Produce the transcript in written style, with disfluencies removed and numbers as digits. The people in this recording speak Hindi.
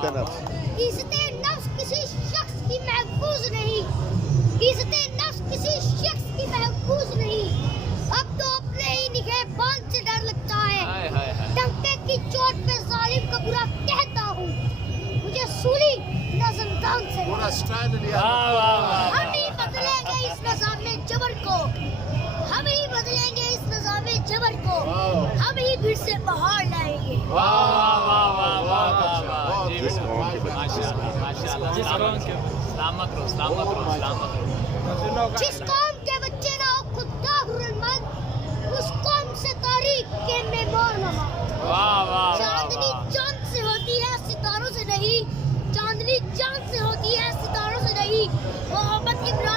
इज्जत नफ्स। इज्जत नफ्स किसी शख्स की महफूज नहीं, इज्जत नफ्स किसी शख्स की महफूज नहीं। अब तो अपने ही निगहबान से डर लगता है। डंके की चोट पे जालिम का बुरा कहता हूँ, मुझे सूली न ज़िंदान से। पूरा स्टाइल लिया। हम ही बदलेंगे इस निज़ाम जबर को, हम ही बदलेंगे इस निज़ाम जबर को, हम ही फिर से बहार लाएंगे। जिस कौम के बच्चे ना हो खुदाहुरमंद, उस कौम से तारीख के मेमोर नमा। चांदनी चांद से होती है सितारों से नहीं, चांदनी चांद से होती है सितारों से नहीं। मोहब्बत इब्राहिम